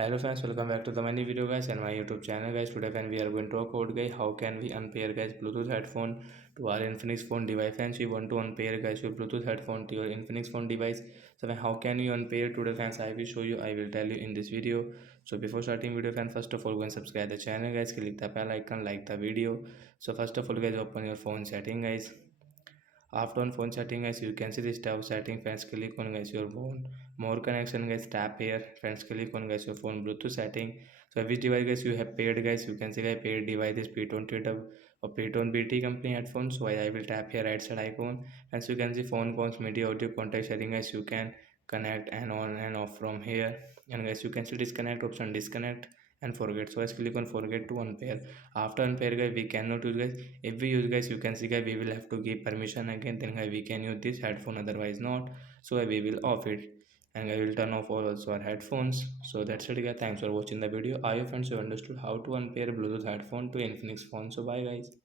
Hello friends, welcome back to the many video guys and my YouTube channel guys. Today when we are going to talk about guys how can we unpair guys Bluetooth headphone to our Infinix phone device. Friends, we want to unpair guys your Bluetooth headphone to your Infinix phone device. So then how can you unpair today friends? I will show you. I will tell you in this video. So before starting video friends, first of all go and subscribe the channel guys. Click the bell icon, like the video. So first of all guys, open your phone setting guys. After on phone setting guys, you can see this tab setting. Friends, click on guys your phone more connection guys, tap here. Friends, click on guys your phone Bluetooth setting. So which device guys you have paired guys, you can see guys paired device is P20 or P20 BT company headphones. So I will tap here right side icon. As you can see phone calls, media, audio, contact sharing guys, you can connect and on and off from here. And guys you can see disconnect option, disconnect and forget. So let's click on forget to unpair. After unpair guys, we cannot use guys. If we use guys, you can see guys we will have to give permission again, then guys we can use this headphone, otherwise not. So we will off it and I will turn off all also our headphones. So that's it guys, thanks for watching the video. I hope friends you understood how to unpair Bluetooth headphone to Infinix phone. So bye guys.